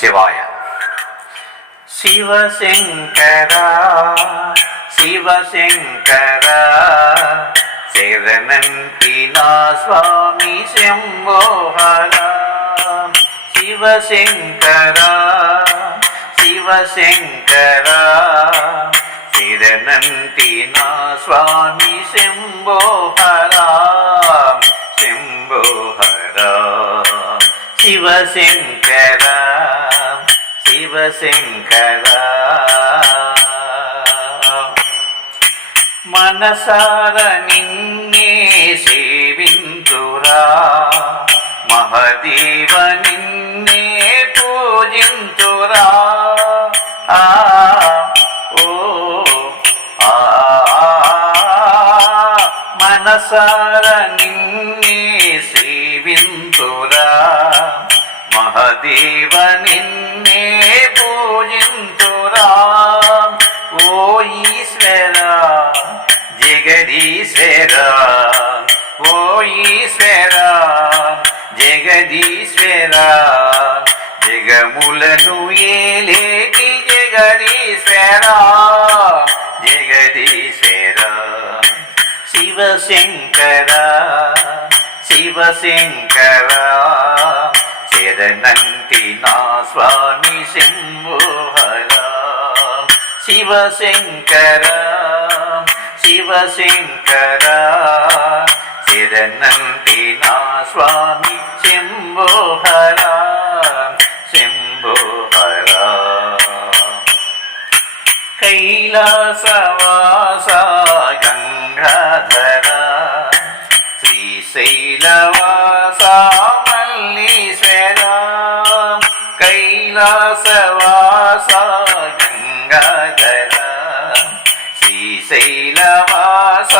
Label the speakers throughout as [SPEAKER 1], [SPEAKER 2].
[SPEAKER 1] శివాయ. శివశంకర శివశంకర శరణంటి నా స్వామి శంభోహర. శివశంకర శివశంకర శరణంటి నా స్వామి శంభోహర. శంభోహర శివశంకర. శివశంకర. మనసార నిన్నే సేవింతురా. మహదేవ నిన్నే పూజింతురా. ఆ ఓ ఆ మనసార నిన్నే సేవింతు మహదేవ నిన్నే పూజింతురా. ఓ ఈశ్వర జగదీశ్వర. ఓ ఈశ్వర జగదీశ్వర. జగములను ఏలేటి జగదీశ్వర. జగదీశ్వర. శివశంకర శివశంకరా. శరణంటి నా స్వామి శంభోహర శివశంకర శివశంకర శరణంటి నా స్వామి శంభోహర శంభోహర కైలాసవాస గంగాధర శ్రీశైలవాస మల్లి కైలాసవాస గంగాధర శ్రీశైలవాస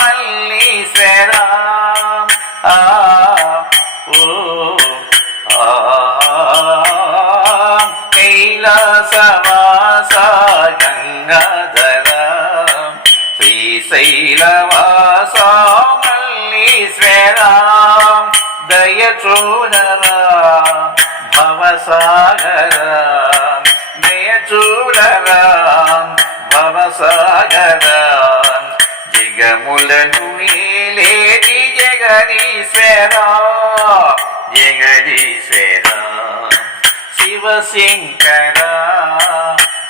[SPEAKER 1] మల్లీశ్వర. కైలాసవాస గంగాధర. శ్రీశైలవాస మల్లీశ్వర. దయ చూడరా. భవసాగర దయ చూడరా భవసాగర. జిగములను ఏలేటి జగదీశ్వర జగదీశ్వర. శివశంకర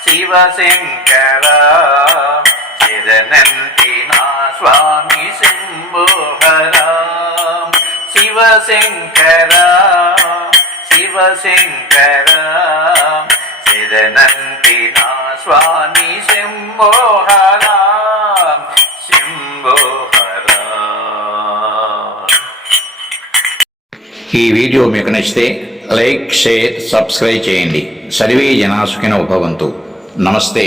[SPEAKER 1] శివశంకర. చిరనంతి నా స్వామి శంభోహర. శివశంకర. శివశంకర. శరణంటి నా స్వామి శంభోహర. శంభోహర.
[SPEAKER 2] ఈ వీడియో మీకు నచ్చితే లైక్ షేర్ సబ్స్క్రైబ్ చేయండి. సర్వే జనాసుకిన ఉపవంతు నమస్తే.